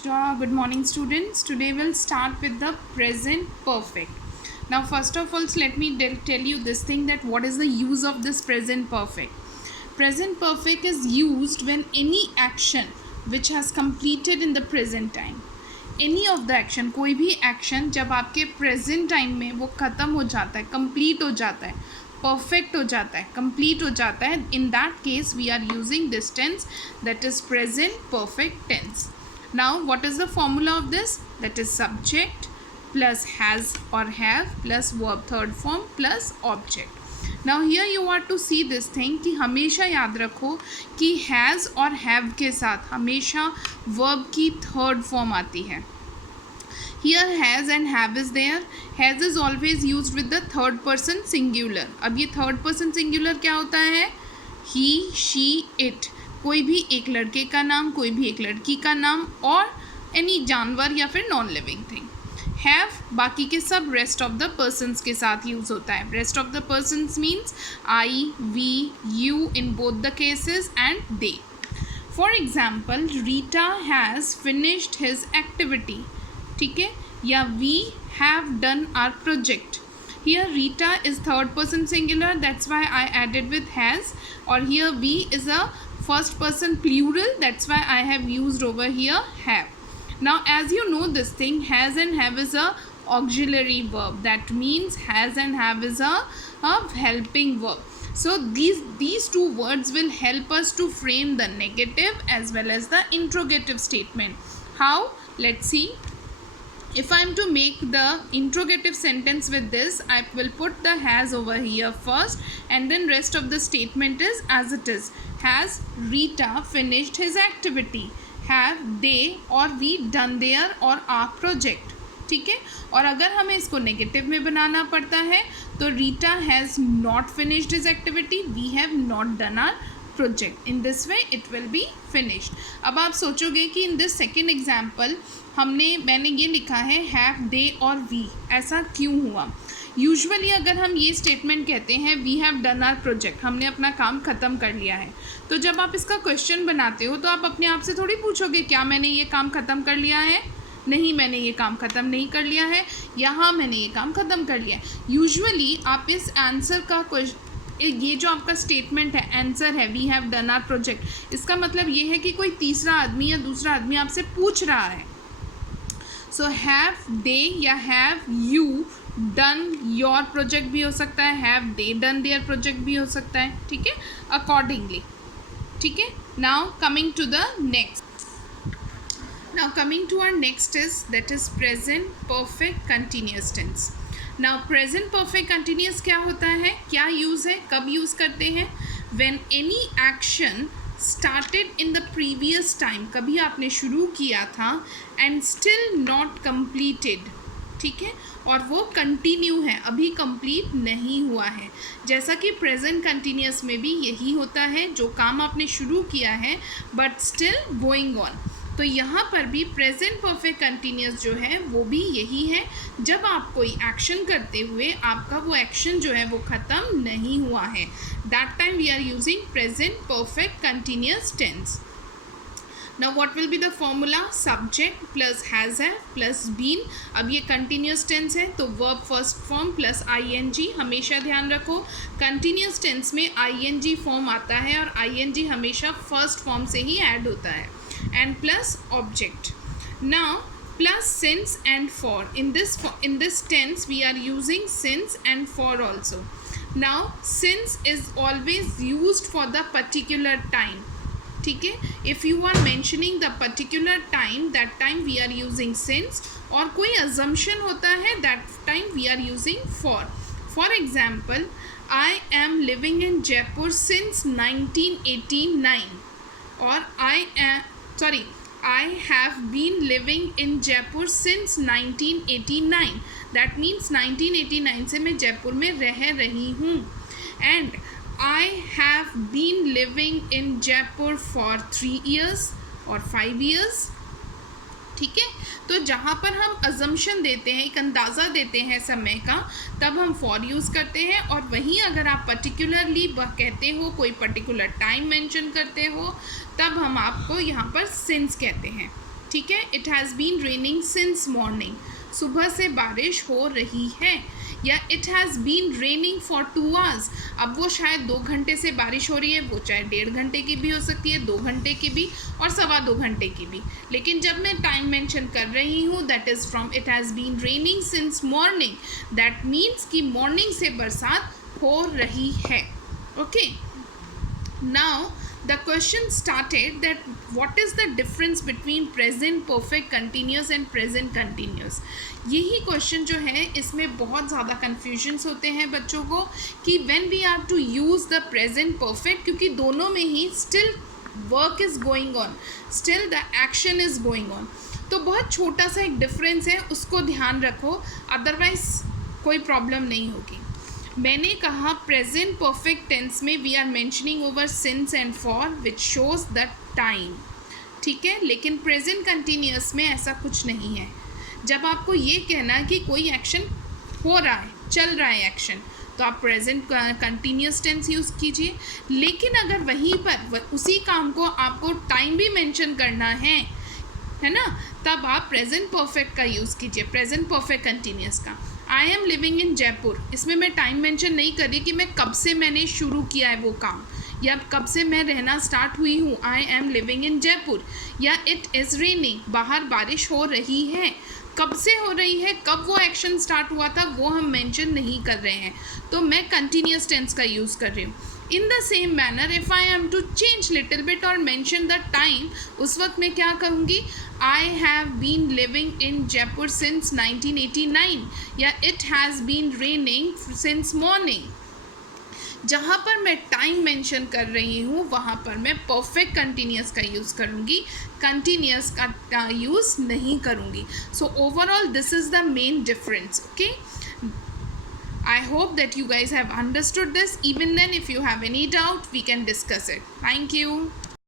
Good morning, students. Today we'll start with the present perfect. Now, first of all, let me tell you this thing, that what is the use of this present perfect. Present perfect is used when any action which has completed in the present time, any of the action, कोई भी action जब आपके present time में वो ख़त्म हो जाता है, complete हो जाता है, perfect हो जाता है, complete हो जाता है, in that case we are using this tense, that is present perfect tense. Now what is the formula of this? That is subject plus has or have plus verb third form plus object. Now here you are to see this thing कि हमेशा याद रखो कि has और have के साथ हमेशा verb की third form आती है. Here has and have is there. Has is always used with the third person singular. अब ये third person singular क्या होता है? He, she, it. कोई भी एक लड़के का नाम, कोई भी एक लड़की का नाम, और एनी जानवर या फिर नॉन लिविंग थिंग. हैव बाकी के सब रेस्ट ऑफ द पर्सन्स के साथ यूज़ होता है. Rest of the persons means I, we, you in both the cases and they. For example, Rita has finished his activity. ठीक है, या we have done our project. Here Rita is third person singular, that's why I added with has, or here we is a first person plural, that's why I have used over here have. Now as you know this thing, has and have is a auxiliary verb, that means has and have is a helping verb. So these two words will help us to frame the negative as well as the interrogative statement. How? Let's see. If I am to make the interrogative sentence with this, I will put the has over here first, and then rest of the statement is as it is. Has Rita finished his activity? Have they or we done their or our project? ठीक है. और अगर हमें इसको negative में बनाना पड़ता है तो Rita has not finished his activity, we have not done our project. In this way it will be finished. अब आप सोचोगे कि in this second example मैंने ये लिखा है हैव दे और वी, ऐसा क्यों हुआ? यूजुअली अगर हम ये स्टेटमेंट कहते हैं we have done our project, हमने अपना काम ख़त्म कर लिया है, तो जब आप इसका क्वेश्चन बनाते हो तो आप अपने आप से थोड़ी पूछोगे क्या मैंने ये काम ख़त्म कर लिया है? नहीं, मैंने ये काम ख़त्म नहीं कर लिया है, या हाँ मैंने ये काम ख़त्म कर लिया है. यूजुअली आप इस आंसर का ये जो आपका स्टेटमेंट है, आंसर है we have done our project, इसका मतलब ये है कि कोई तीसरा आदमी या दूसरा आदमी आपसे पूछ रहा है. सो हैव दे या have you done your project भी हो सकता है, have they done their project भी हो सकता है. ठीक है, अकॉर्डिंगली. ठीक है. Now coming to the next. Now coming to our next is that is present perfect continuous tense. Now present perfect continuous क्या होता है, क्या यूज़ है, कब यूज़ करते हैं? When any action started in the previous time, कभी आपने शुरू किया था and still not completed. ठीक है, और वो कंटिन्यू है, अभी कंप्लीट नहीं हुआ है. जैसा कि प्रेजेंट कंटिन्यूअस में भी यही होता है, जो काम आपने शुरू किया है बट स्टिल गोइंग ऑन. तो यहाँ पर भी प्रेजेंट परफेक्ट कंटिन्यूअस जो है वो भी यही है, जब आप कोई एक्शन करते हुए आपका वो एक्शन जो है वो ख़त्म नहीं हुआ है, that time we are using present perfect continuous tense. Now what will be the formula? Subject plus has है प्लस बीन. अब ये कंटिन्यूअस टेंस है तो verb first form plus ING. हमेशा ध्यान रखो कंटिन्यूअस टेंस में आईएनजी फॉर्म आता है और आईएनजी हमेशा फर्स्ट फॉर्म से ही ऐड होता है, and plus object. Now plus since and for. In this tense we are using since and for also. Now since is always used for the particular time. ठीक है, if you are mentioning the particular time, that time we are using since, और कोई assumption होता है that time we are using for. For example, I am living in Jaipur since 1989, or I have been living in Jaipur since 1989. That means 1989 से मैं जयपुर में रह रही हूँ. And I have been living in Jaipur for 3 years or 5 years. ठीक है, तो जहाँ पर हम अजम्पशन देते हैं, एक अंदाज़ा देते हैं समय का, तब हम फॉर यूज़ करते हैं. और वहीं अगर आप पर्टिकुलरली कहते हो, कोई पर्टिकुलर टाइम मेंशन करते हो, तब हम आपको यहाँ पर सिंस कहते हैं. ठीक है, it has been raining since morning, सुबह से बारिश हो रही है, या it has been raining for 2 hours, अब वो शायद 2 घंटे से बारिश हो रही है, वो चाहे 1.5 घंटे की भी हो सकती है, 2 घंटे की भी और 2.25 घंटे की भी, लेकिन जब मैं टाइम मेंशन कर रही हूँ that is from it has been raining since morning, that means कि मॉर्निंग से बरसात हो रही है. Okay, now the question started that what is the difference between present perfect continuous and present continuous. यही क्वेश्चन जो है इसमें बहुत ज़्यादा कन्फ्यूजन्स होते हैं बच्चों को कि when we are to use the present perfect, क्योंकि दोनों में ही still work is going on, still the action is going on. तो बहुत छोटा सा एक डिफरेंस है, उसको ध्यान रखो, अदरवाइज कोई प्रॉब्लम नहीं होगी. मैंने कहा प्रेजेंट परफेक्ट टेंस में we are mentioning over since and for which shows the time, ठीक है, लेकिन प्रेजेंट कंटिन्यूस में ऐसा कुछ नहीं है. जब आपको ये कहना है कि कोई एक्शन हो रहा है, चल रहा है एक्शन, तो आप प्रेजेंट कंटिन्यूस टेंस यूज़ कीजिए. लेकिन अगर वहीं पर उसी काम को आपको टाइम भी मेंशन करना है ना, तब आप प्रेजेंट परफेक्ट का यूज़ कीजिए, प्रेजेंट परफेक्ट कंटिन्यूस का. I am living in Jaipur, इसमें मैं टाइम मेंशन नहीं कर रही कि मैं कब से मैंने शुरू किया है वो काम, या कब से मैं रहना स्टार्ट हुई हूँ. I am living in Jaipur. या इट इज़ रेनिंग, बाहर बारिश हो रही है, कब से हो रही है, कब वो एक्शन स्टार्ट हुआ था, वो हम मेंशन नहीं कर रहे हैं, तो मैं कंटिन्यूस टेंस का यूज़ कर रही हूँ. In the same manner if I am to change little bit और मेंशन द टाइम, उस वक्त मैं क्या कहूँगी, I have been living in Jaipur since 1989, या it has been raining since morning. जहाँ पर मैं टाइम मेंशन कर रही हूँ वहाँ पर मैं परफेक्ट कंटिन्यूस का यूज़ करूँगी, कंटिन्यूस का यूज़ नहीं करूँगी. So overall this is the main difference. Okay, I hope that you guys have understood this. Even then, if you have any doubt, we can discuss it. Thank you.